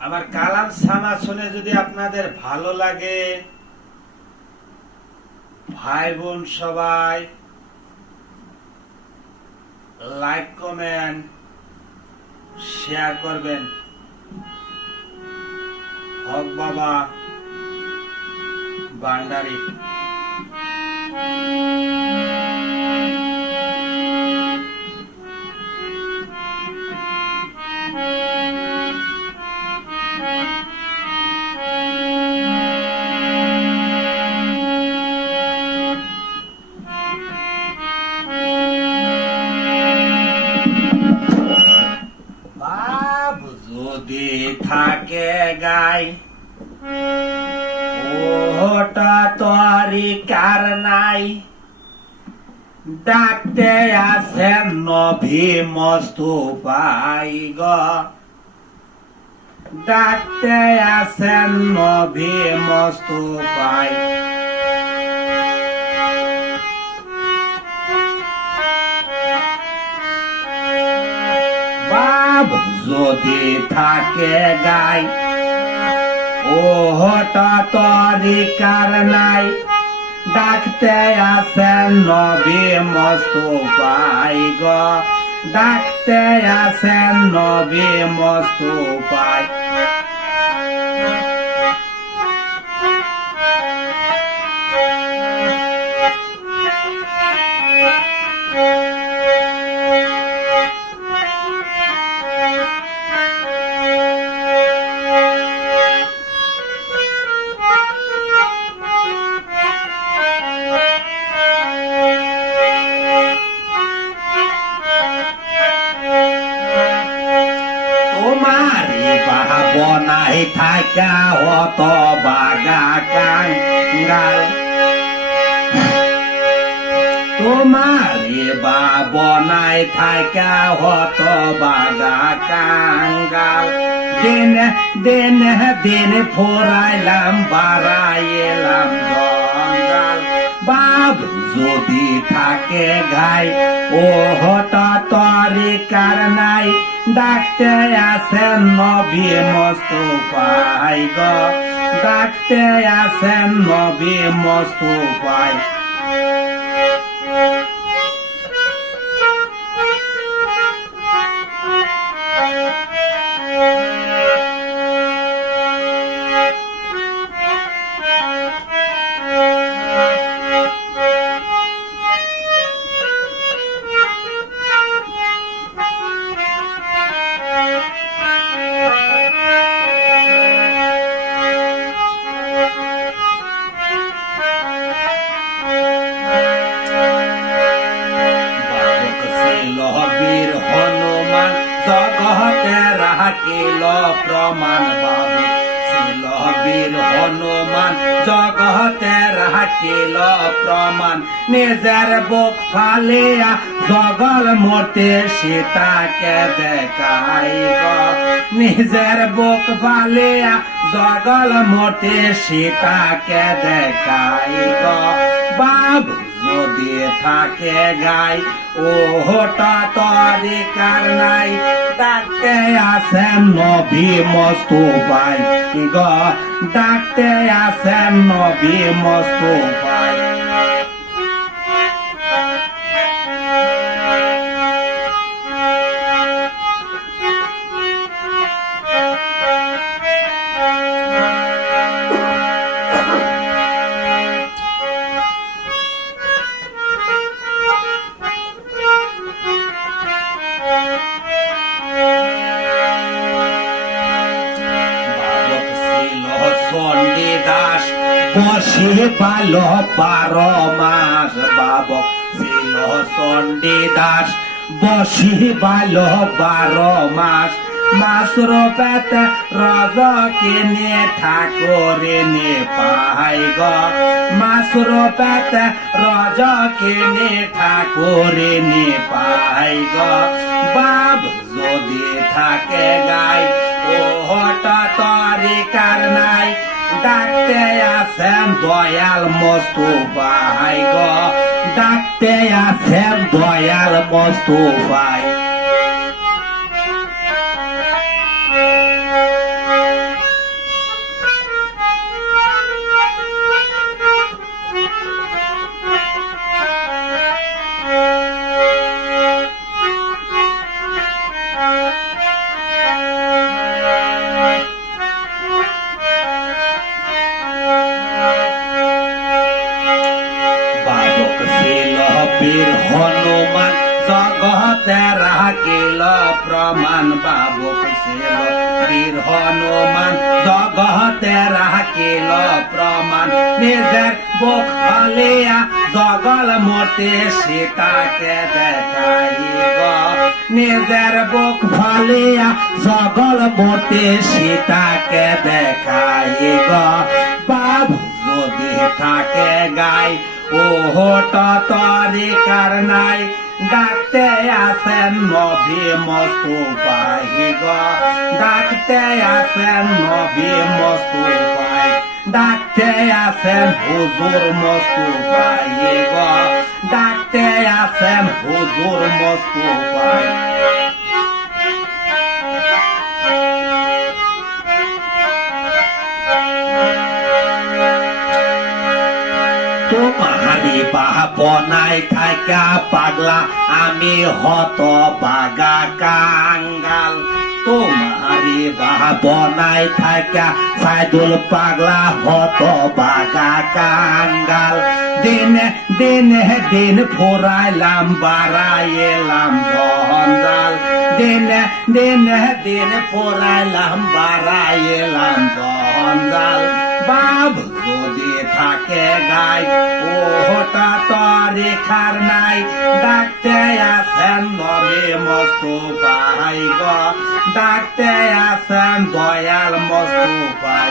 আমার কালাম সানা শুনে যদি আপনাদের ভালো লাগে, ভাই বোন সবাই লাইক কমেন্ট শেয়ার করবেন। হক বাবা ভান্ডারী। বাবু যদি থাকে গাই ওটা তরিকার নাই, ডাকতে আছেন নবী মুস্তাফাই গো, ডাকতে আছেন নবী মুস্তাফাই। বাবু যদি থাকে গাই ওটা তরিকার নাই, ডাকতে আছেন নবী মুস্তাফাই গো, ডাকতে আছেন নবী মুস্তাফাই। বনাই থাকা হত বাগা কাঙ্গাল, তোমারে বা বনাই থাকা হত বাগা কাঙ্গাল। দিন দিন দিন ফোরাইলাম বাড়াইলাম জঞ্জাল। বাব যদি থাকে গাই ও হতা তরিকার নাই, ডাকতে আছেন নবী মুস্তাফাই গো, ডাকতে আছেন নবী মুস্তাফাই। বীর হনুমান জগতে রাখিল প্রমাণ, বাবু ছিল বীর হনুমান জগতে রাখিল প্রমাণ। নিজের বুক ফালিয়া জগল মূর্তি সীতাকে দেখাই গো, নিজের বুক ফালিয়া জগল মূর্তি সীতাকে দেখাই গো। বাবু যদি থাকে গাই ও হটা তরিকার নাই, ডাকতে আছেন নবী মুস্তাফাই গো, ডাকতে আছেন নবী মুস্তাফাই। চণ্ডীদাস বসে পাল 12 মাস, বাবক ছিল চণ্ডীদাস বসে পাল 12 মাস। মাসুর পেতে রজকে নে ঠাকুরে নে পাই গো, মাসুর পেতে রজকে নে ঠাকুরে নে পাই গো। বাব যদি থাকে গাই ও হটা তরিকার নাই, ডাকতে আছেন দয়াল মুস্তাফাই গো, ডাকতে আছেন দয়াল মুস্তাফাই। প্রমাণ বাবুক ছিল বীর হনুমান জগতে রাখিল প্রমাণ নিজের বুক ফালিয়া জগল মতে সীতাকে দেখাই গো নিজের বুক ফালিয়া জগল মতে সীতাকে দেখাই গো বাবু যদি থাকে গাই ওহট তরিকার নাই ডাকতে আসেন নবী মুস্তাফাই গো ডাকতে আসেন নবী মুস্তাফাই ডাকতে আসেন হুজুর মুস্তাফাই গো ডাকতে আসেন হুজুর মুস্তাফাই তোমারি বাপনাই থাকা পাগলা আমি হত বাগা কাঙ্গাল তোমারি বাপনাই থাকা সাইদুল পাগলা হত বাগা কাঙ্গাল দিনে দিনে দিন ফুরাইলাম বাড়াইলাম জঞ্জাল দিনে দিনে দিন ফুরাইলাম বাড়াইলাম জঞ্জাল বাব যদি থাকে গাই ওহটা তরিকার নাই ডাকতে আসেন নবী মুস্তাফাই গো ডাকতে আসেন দয়াল মুস্তাফাই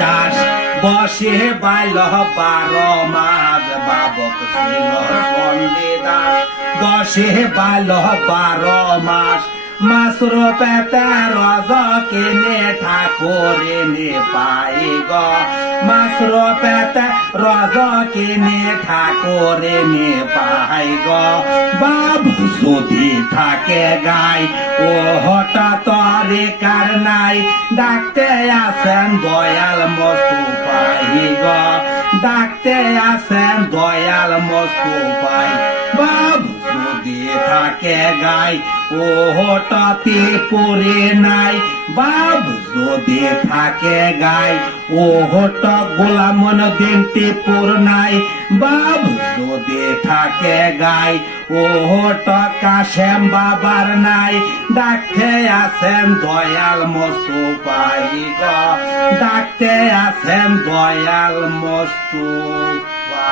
দাস বসে বাইল 12 মাস বাবক ছিল সন্ডে দাস বসে বাইল 12 মাস মাসুর পেতে রজ কিনে ঠাকুরে নে পাই গো মাসুর পেতে রজ কিনে ঠাকুরে নে পাই গো বাবু যদি থাকে গাই ও হঠাৎ তরিকার নাই ডাকতে আসেন দয়াল মুস্তাফাই গো ডাকতে আসেন দয়াল মুস্তাফাই বাবু যদি থাকে গাই ও হঠাৎই পরে নাই বাবু যদি থাকে গাই ও হঠাৎ গোলামন দিনটি পুর নাই বাবু যদি থাকে গাই ও হঠাৎ কাশেম বাবার নাই ডাকতে আসেন দয়াল মুস্তাফাই গো ডাকতে আসেন দয়াল মুস্তাফাই